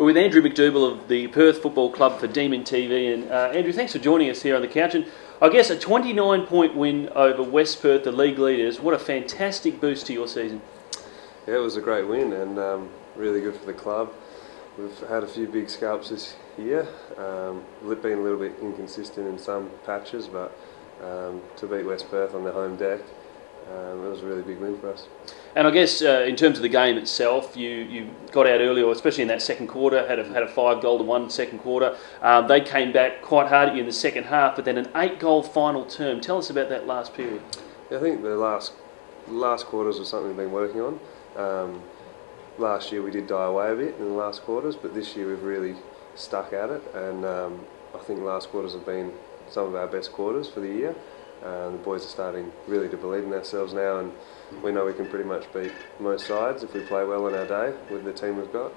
We're with Andrew McDougall of the Perth Football Club for Demon TV. And Andrew, thanks for joining us here on the couch. And I guess a 29-point win over West Perth, the league leaders. What a fantastic boost to your season. Yeah, it was a great win and really good for the club. We've had a few big scalps this year. We've been a little bit inconsistent in some patches, but to beat West Perth on their home deck, it was a really big win for us. And I guess in terms of the game itself, you got out early, or especially in that second quarter, had a 5-goal-to-1 second quarter. They came back quite hard at you in the second half, but then an 8-goal final term. Tell us about that last period. Yeah, I think the last quarters was something we've been working on. Last year we did die away a bit in the last quarters, but this year we've really stuck at it, and I think last quarters have been some of our best quarters for the year. The boys are starting really to believe in themselves now, and we know we can pretty much beat most sides if we play well on our day with the team we've got.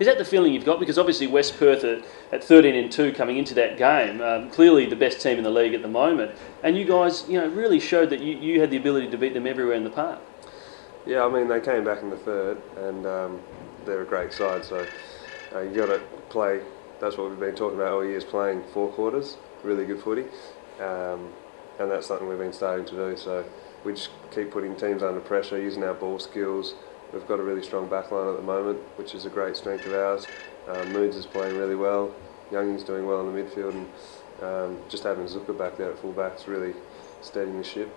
Is that the feeling you've got? Because obviously West Perth at 13-2 coming into that game, clearly the best team in the league at the moment, and you guys, really showed that you had the ability to beat them everywhere in the park. Yeah, I mean they came back in the third, and they're a great side. So you got to play. That's what we've been talking about all year: is playing 4 quarters, really good footy. And that's something we've been starting to do. So we just keep putting teams under pressure, using our ball skills. We've got a really strong backline at the moment, which is a great strength of ours. Moods is playing really well. Youngie's doing well in the midfield, and just having Zucker back there at fullback's really steadying the ship.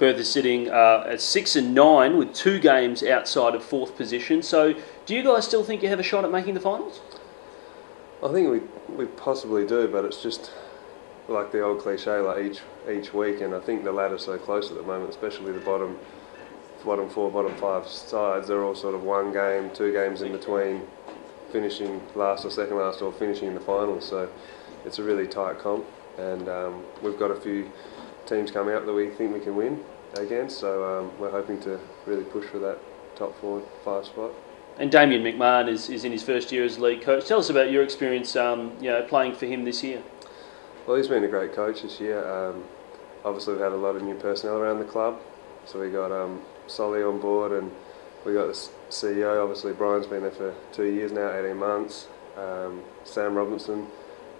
Perth is sitting at 6-9 with 2 games outside of 4th position. So do you guys still think you have a shot at making the finals? I think we possibly do, but it's just like the old cliche, like each week, and I think the ladder's so close at the moment, especially the bottom 4, bottom 5 sides. They're all sort of 1 game, 2 games in between finishing last or second last, or finishing in the finals. So it's a really tight comp, and we've got a few teams coming up that we think we can win against. So we're hoping to really push for that top 4, 5 spot. And Damien McMahon is in his first year as league coach. Tell us about your experience, playing for him this year. Well, he's been a great coach this year. Obviously, we've had a lot of new personnel around the club. So we got Solly on board, and we got the CEO. Obviously, Brian's been there for 2 years now, 18 months. Sam Robinson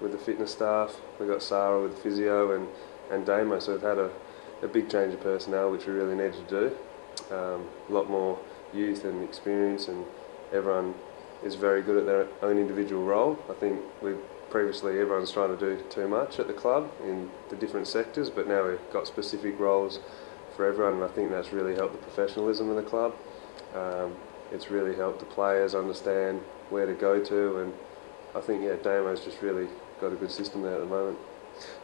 with the fitness staff. We got Sarah with the physio, and Damo. So we've had a big change of personnel, which we really needed to do. A lot more youth and experience, and everyone is very good at their own individual role. I think previously everyone's trying to do too much at the club in the different sectors, but now we've got specific roles for everyone, and I think that's really helped the professionalism of the club. It's really helped the players understand where to go to, and I think Damo's just really got a good system there at the moment.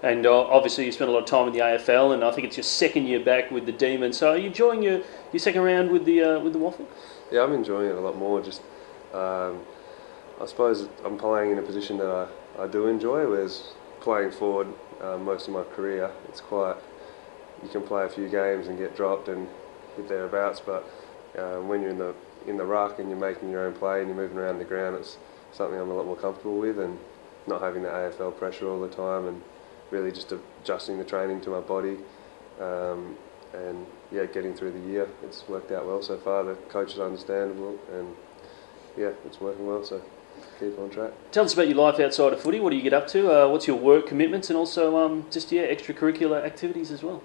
And obviously you spent a lot of time in the AFL, and I think it's your second year back with the Demons. So are you enjoying your second round with the Waffle? Yeah, I'm enjoying it a lot more. Just I suppose I'm playing in a position that I do enjoy, whereas playing forward most of my career, it's quite, you can play a few games and get dropped and get thereabouts, but when you're in the ruck and you're making your own play and you're moving around the ground, it's something I'm a lot more comfortable with, and not having the AFL pressure all the time, and really just adjusting the training to my body, and getting through the year. It's worked out well so far. The coach is understandable, and it's working well, so keep on track. Tell us about your life outside of footy. What do you get up to? What's your work commitments, and also extracurricular activities as well?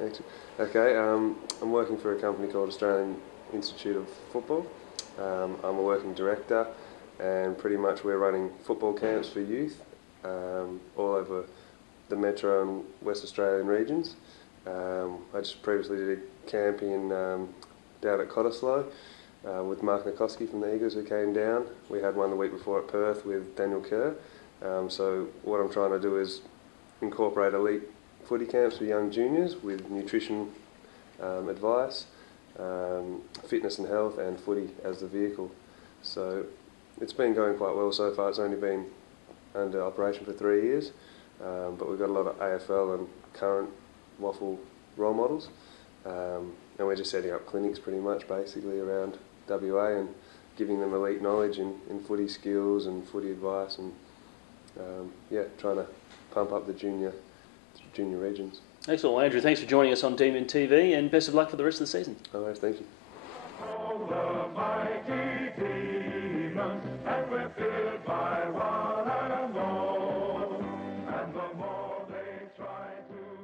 Okay, I'm working for a company called Australian Institute of Football. I'm a working director, and pretty much we're running football camps for youth all over the Metro and West Australian regions. I just previously did a camp down at Cottesloe with Mark Nikoski from the Eagles, who came down. We had one the week before at Perth with Daniel Kerr. So what I'm trying to do is incorporate elite footy camps for young juniors with nutrition advice, fitness and health, and footy as the vehicle. So it's been going quite well so far. It's only been under operation for 3 years, but we've got a lot of AFL and current Waffle role models, and we're just setting up clinics pretty much basically around WA and giving them elite knowledge in footy skills and footy advice, and trying to pump up the junior regions. Excellent. Well, Andrew, thanks for joining us on Demon TV, and best of luck for the rest of the season. All right, thank you. All the mighty demons, and we're filled by try to